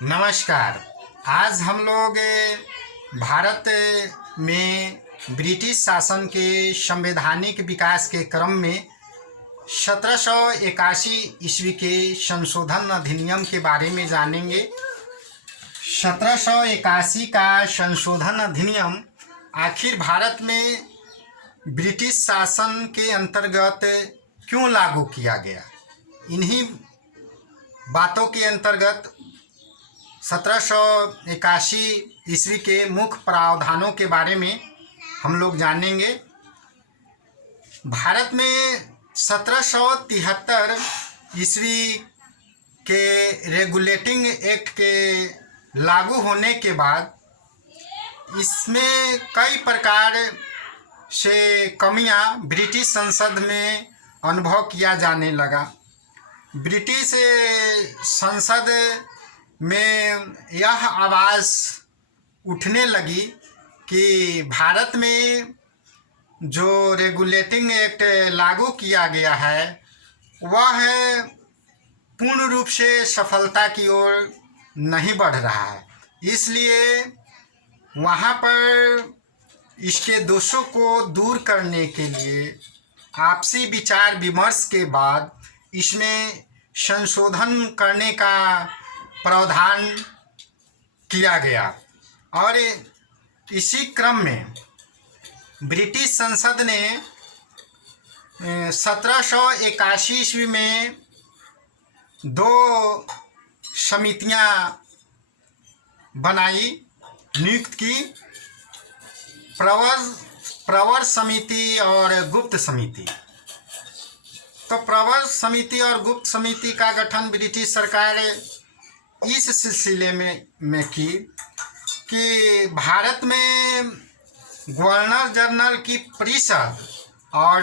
नमस्कार। आज हम लोग भारत में ब्रिटिश शासन के संवैधानिक विकास के क्रम में 1781 ईस्वी के संशोधन अधिनियम के बारे में जानेंगे। 1781 का संशोधन अधिनियम आखिर भारत में ब्रिटिश शासन के अंतर्गत क्यों लागू किया गया, इन्हीं बातों के अंतर्गत 1781 ईस्वी के मुख्य प्रावधानों के बारे में हम लोग जानेंगे। भारत में 1773 ईस्वी के रेगुलेटिंग एक्ट के लागू होने के बाद इसमें कई प्रकार से कमियां ब्रिटिश संसद में अनुभव किया जाने लगा। ब्रिटिश संसद में यह आवाज़ उठने लगी कि भारत में जो रेगुलेटिंग एक्ट लागू किया गया है वह पूर्ण रूप से सफलता की ओर नहीं बढ़ रहा है, इसलिए वहाँ पर इसके दोषों को दूर करने के लिए आपसी विचार विमर्श के बाद इसमें संशोधन करने का प्रावधान किया गया और इसी क्रम में ब्रिटिश संसद ने 1781 ईस्वी में दो समितियां बनाई, नियुक्त की, प्रवर समिति और गुप्त समिति। तो प्रवर समिति और गुप्त समिति का गठन ब्रिटिश सरकार इस सिलसिले में की कि भारत में गवर्नर जनरल की परिषद और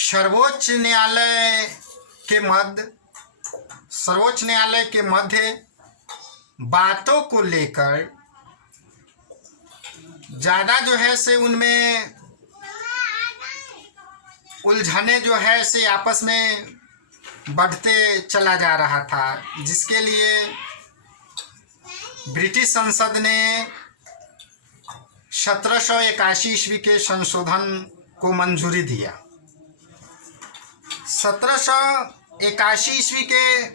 सर्वोच्च न्यायालय के मध्य बातों को लेकर ज़्यादा जो है से उनमें उलझने जो है से आपस में बढ़ते चला जा रहा था, जिसके लिए ब्रिटिश संसद ने 1781 ईस्वी के संशोधन को मंजूरी दिया। 1781 ईस्वी के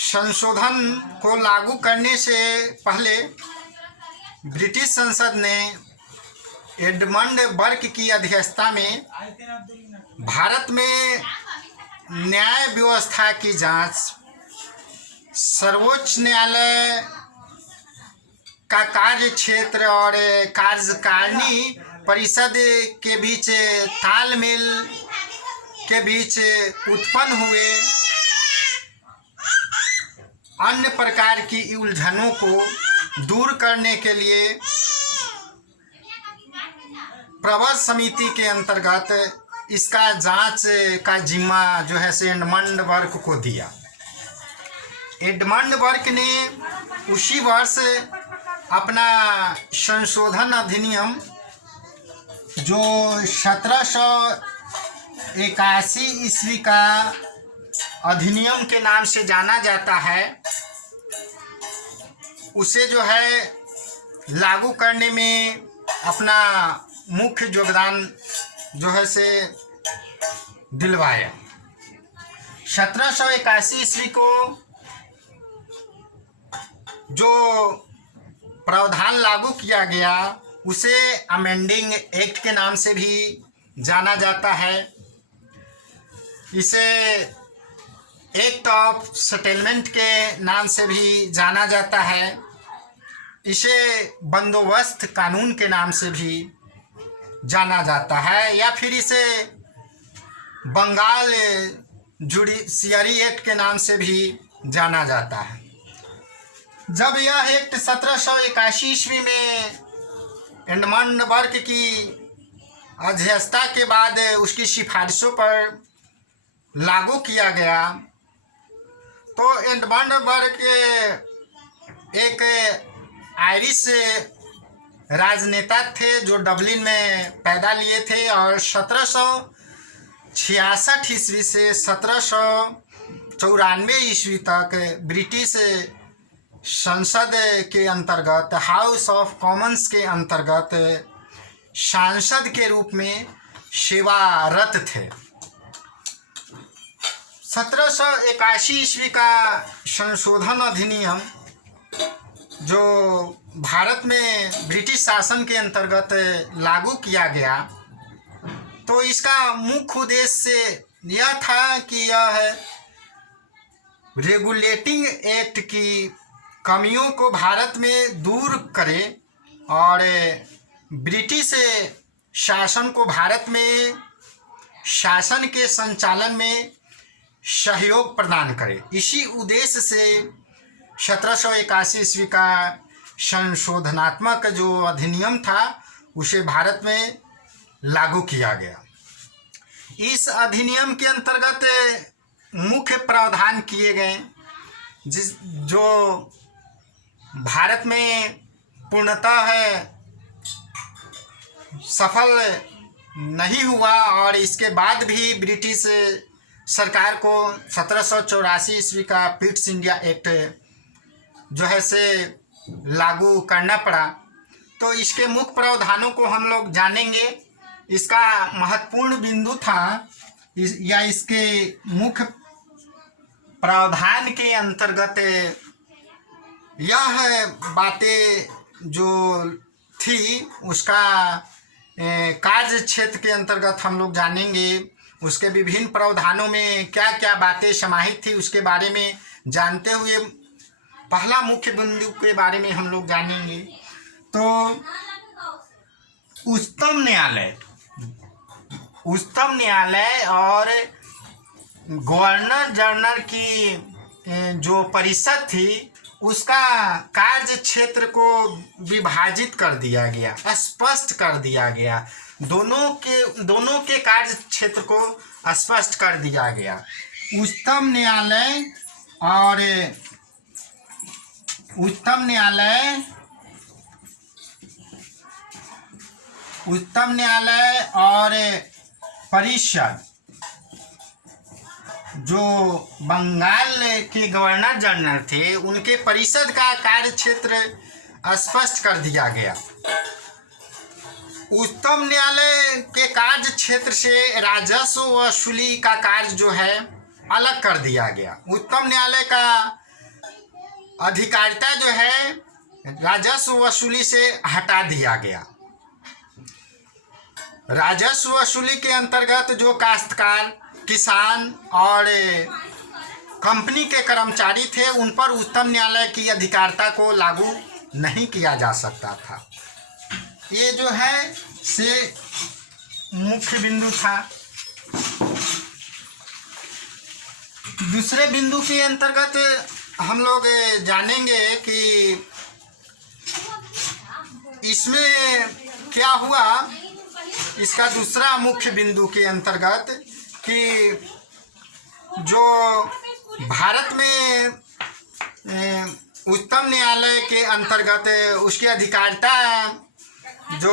संशोधन को लागू करने से पहले ब्रिटिश संसद ने एडमंड बर्क की अध्यक्षता में भारत में न्याय व्यवस्था की जांच, सर्वोच्च न्यायालय का कार्य क्षेत्र और कार्यकारिणी परिषद के बीच तालमेल के बीच उत्पन्न हुए अन्य प्रकार की उलझनों को दूर करने के लिए प्रवर समिति के अंतर्गत इसका जांच का जिम्मा जो है से एडमंड बर्क को दिया। एडमंड बर्क ने उसी वर्ष अपना संशोधन अधिनियम जो 1781 ईस्वी का अधिनियम के नाम से जाना जाता है, उसे जो है लागू करने में अपना मुख्य योगदान जो है से दिलवाया। 1781 ईस्वी को जो प्रावधान लागू किया गया उसे अमेंडिंग एक्ट के नाम से भी जाना जाता है। इसे एक्ट ऑफ सेटलमेंट के नाम से भी जाना जाता है। इसे बंदोबस्त कानून के नाम से भी जाना जाता है, या फिर इसे बंगाल जुडिशियरी एक्ट के नाम से भी जाना जाता है। जब यह एक्ट 1781 ईस्वी में एडमंड बर्क की अध्यक्षता के बाद उसकी सिफारिशों पर लागू किया गया, तो एडमंड बर्क एक आयरिश राजनेता थे जो डबलिन में पैदा लिए थे और 1766 ईस्वी से 17 1994 ईस्वी तक ब्रिटिश संसद के अंतर्गत, हाउस ऑफ कॉमन्स के अंतर्गत सांसद के रूप में सेवारत थे। 1781 ईस्वी का संशोधन अधिनियम जो भारत में ब्रिटिश शासन के अंतर्गत लागू किया गया, तो इसका मुख्य उद्देश्य यह था कि यह रेगुलेटिंग एक्ट की कमियों को भारत में दूर करे और ब्रिटिश शासन को भारत में शासन के संचालन में सहयोग प्रदान करे। इसी उद्देश्य से 1781 ईस्वी का संशोधनात्मक जो अधिनियम था उसे भारत में लागू किया गया। इस अधिनियम के अंतर्गत मुख्य प्रावधान किए गए जो भारत में पूर्णतः सफल नहीं हुआ और इसके बाद भी ब्रिटिश सरकार को 1784 ईस्वी का पिट्स इंडिया एक्ट जो है से लागू करना पड़ा। तो इसके मुख्य प्रावधानों को हम लोग जानेंगे। इसका महत्वपूर्ण बिंदु था या इसके मुख्य प्रावधान के अंतर्गत यह बातें जो थी उसका कार्य क्षेत्र के अंतर्गत हम लोग जानेंगे। उसके विभिन्न प्रावधानों में क्या क्या बातें समाहित थी उसके बारे में जानते हुए पहला मुख्य बिंदु के बारे में हम लोग जानेंगे। तो उच्चतम न्यायालय और गवर्नर जनरल की जो परिषद थी उसका कार्य क्षेत्र को विभाजित कर दिया गया, स्पष्ट कर दिया गया। दोनों के कार्य क्षेत्र को स्पष्ट कर दिया गया। उच्चतम न्यायालय और परिषद जो बंगाल के गवर्नर जनरल थे उनके परिषद का कार्य क्षेत्र स्पष्ट कर दिया गया। उच्चतम न्यायालय के कार्य क्षेत्र से राजस्व वसूली का कार्य जो है अलग कर दिया गया। उच्चतम न्यायालय का अधिकारिता जो है राजस्व वसूली से हटा दिया गया। राजस्व वसूली के अंतर्गत जो काश्तकार, किसान और कंपनी के कर्मचारी थे उन पर उच्चतम न्यायालय की अधिकारिता को लागू नहीं किया जा सकता था। ये जो है से मुख्य बिंदु था। दूसरे बिंदु के अंतर्गत हम लोग जानेंगे कि इसमें क्या हुआ। इसका दूसरा मुख्य बिंदु के अंतर्गत कि जो भारत में उच्चतम न्यायालय के अंतर्गत उसकी अधिकारिता जो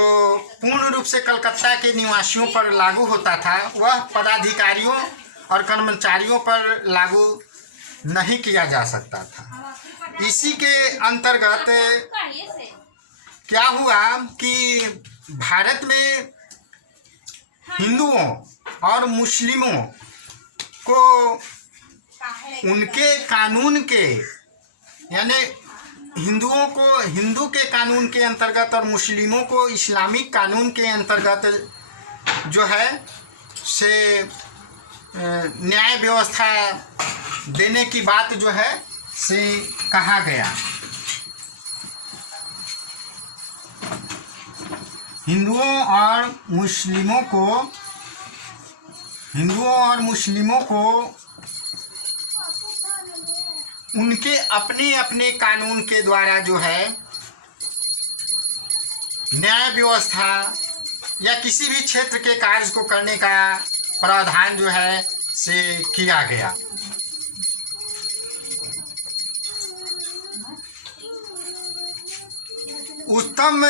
पूर्ण रूप से कलकत्ता के निवासियों पर लागू होता था वह पदाधिकारियों और कर्मचारियों पर लागू नहीं किया जा सकता था। इसी के अंतर्गत क्या हुआ कि भारत में हिंदुओं और मुस्लिमों को उनके कानून के यानी हिंदुओं को हिंदू के कानून के अंतर्गत और मुस्लिमों को इस्लामिक कानून के अंतर्गत जो है से न्याय व्यवस्था देने की बात जो है से कहा गया। हिंदुओं और मुस्लिमों को उनके अपने अपने कानून के द्वारा जो है न्याय व्यवस्था या किसी भी क्षेत्र के कार्य को करने का प्रावधान जो है से किया गया। उच्चतम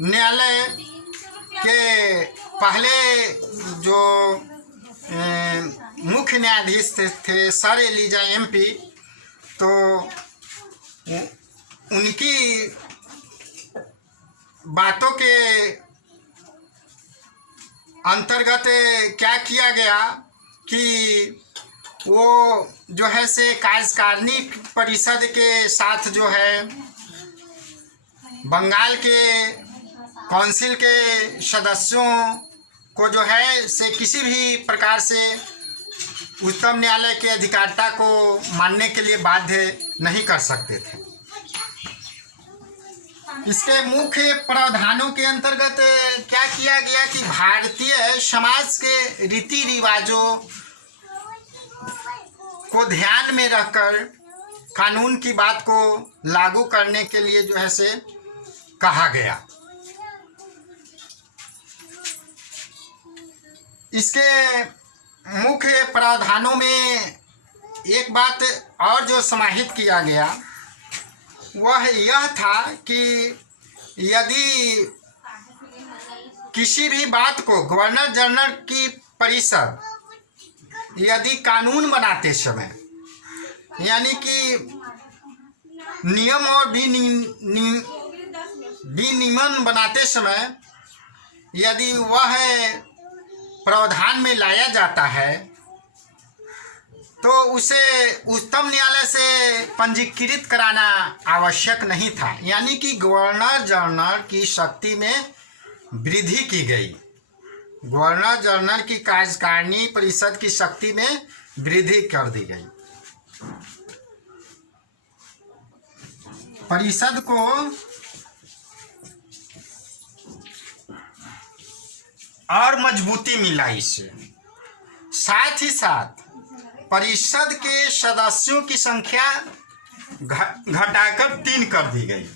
न्यायालय के पहले जो मुख्य मुख्य न्यायाधीश थे सर एलिजा एमपी। तो उनकी बातों के अंतर्गत क्या किया गया कि वो जो है से कार्यकारिणी परिषद के साथ जो है बंगाल के काउंसिल के सदस्यों को जो है से किसी भी प्रकार से उच्चतम न्यायालय के अधिकारिता को मानने के लिए बाध्य नहीं कर सकते थे। इसके मुख्य प्रावधानों के अंतर्गत क्या किया गया कि भारतीय समाज के रीति रिवाजों को ध्यान में रखकर कानून की बात को लागू करने के लिए जो है से कहा गया। इसके मुख्य प्रावधानों में एक बात और जो समाहित किया गया वह यह था कि यदि किसी भी बात को गवर्नर जनरल की परिषद यदि कानून बनाते समय यानी कि नियम और विनियमन बनाते समय यदि वह प्रावधान में लाया जाता है तो उसे उच्चतम न्यायालय से पंजीकृत कराना आवश्यक नहीं था। यानी कि गवर्नर जनरल की शक्ति में वृद्धि की गई। गवर्नर जनरल की कार्यकारिणी परिषद की शक्ति में वृद्धि कर दी गई। परिषद को और मजबूती मिला इससे। साथ ही साथ परिषद के सदस्यों की संख्या घटाकर 3 कर दी गई।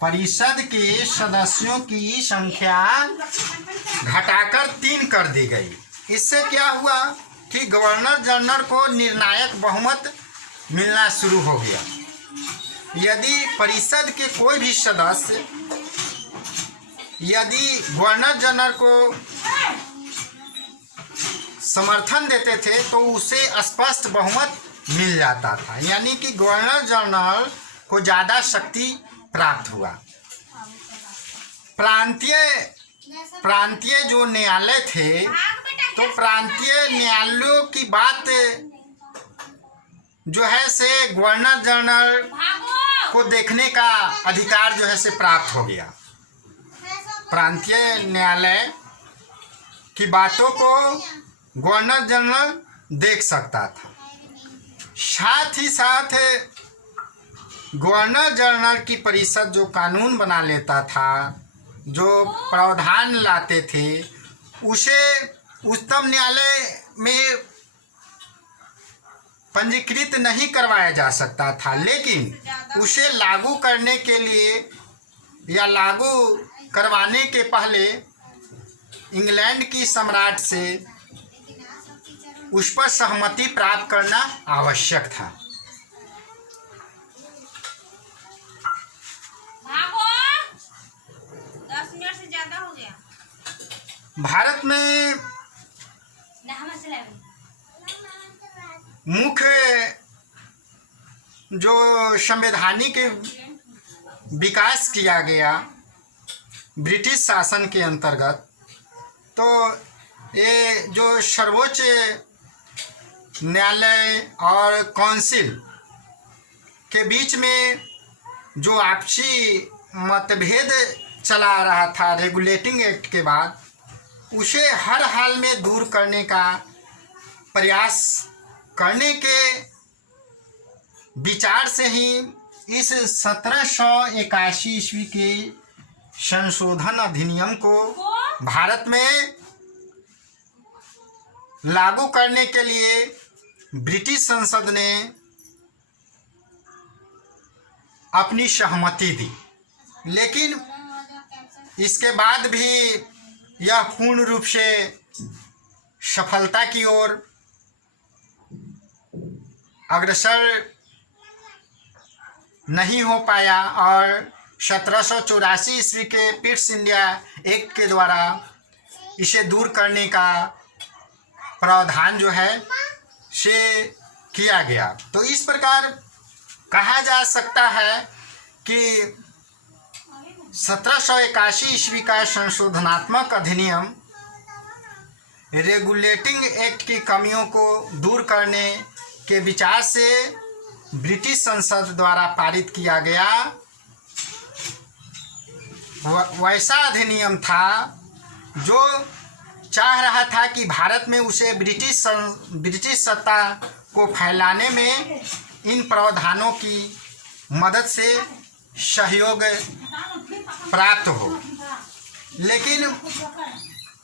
परिषद के सदस्यों की संख्या घटाकर 3 कर दी गई। इससे क्या हुआ कि गवर्नर जनरल को निर्णायक बहुमत मिलना शुरू हो गया। यदि परिषद के कोई भी सदस्य यदि गवर्नर जनरल को समर्थन देते थे तो उसे स्पष्ट बहुमत मिल जाता था। यानी कि गवर्नर जनरल को ज़्यादा शक्ति प्राप्त हुआ। प्रांतीय जो न्यायालय थे तो प्रांतीय न्यायालयों की बात जो है से गवर्नर जनरल को देखने का अधिकार जो है से प्राप्त हो गया। प्रांतीय न्यायालय की बातों को गवर्नर जनरल देख सकता था। साथ ही साथ गवर्नर जनरल की परिषद जो कानून बना लेता था, जो प्रावधान लाते थे, उसे उच्चतम न्यायालय में पंजीकृत नहीं करवाया जा सकता था, लेकिन उसे लागू करने के लिए या लागू करवाने के पहले इंग्लैंड की सम्राट से उस पर सहमति प्राप्त करना आवश्यक था। भागो, 10 मिनट से ज्यादा हो गया। भारत में मुख्य जो संवैधानिक विकास किया गया ब्रिटिश शासन के अंतर्गत, तो ये जो सर्वोच्च न्यायालय और काउंसिल के बीच में जो आपसी मतभेद चला रहा था रेगुलेटिंग एक्ट के बाद, उसे हर हाल में दूर करने का प्रयास करने के विचार से ही इस 1781 ईस्वी के संशोधन अधिनियम को भारत में लागू करने के लिए ब्रिटिश संसद ने अपनी सहमति दी। लेकिन इसके बाद भी यह पूर्ण रूप से सफलता की ओर अग्रसर नहीं हो पाया और 1784 ईस्वी के पिट्स इंडिया एक्ट के द्वारा इसे दूर करने का प्रावधान जो है से किया गया। तो इस प्रकार कहा जा सकता है कि 1781 ईस्वी का संशोधनात्मक अधिनियम रेगुलेटिंग एक्ट की कमियों को दूर करने के विचार से ब्रिटिश संसद द्वारा पारित किया गया वैसा अधिनियम था जो चाह रहा था कि भारत में उसे ब्रिटिश सत्ता को फैलाने में इन प्रावधानों की मदद से सहयोग प्राप्त हो। लेकिन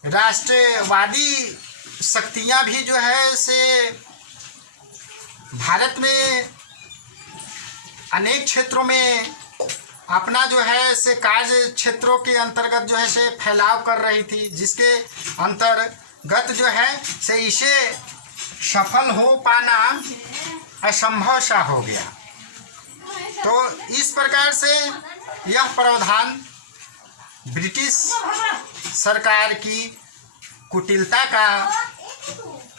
राष्ट्रवादी शक्तियां भी जो है से भारत में अनेक क्षेत्रों में अपना जो है से कार्य क्षेत्रों के अंतर्गत जो है से फैलाव कर रही थी, जिसके अंतर्गत जो है से इसे सफल हो पाना असंभव सा हो गया। तो इस प्रकार से यह प्रावधान ब्रिटिश सरकार की कुटिलता का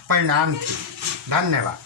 परिणाम थी। धन्यवाद।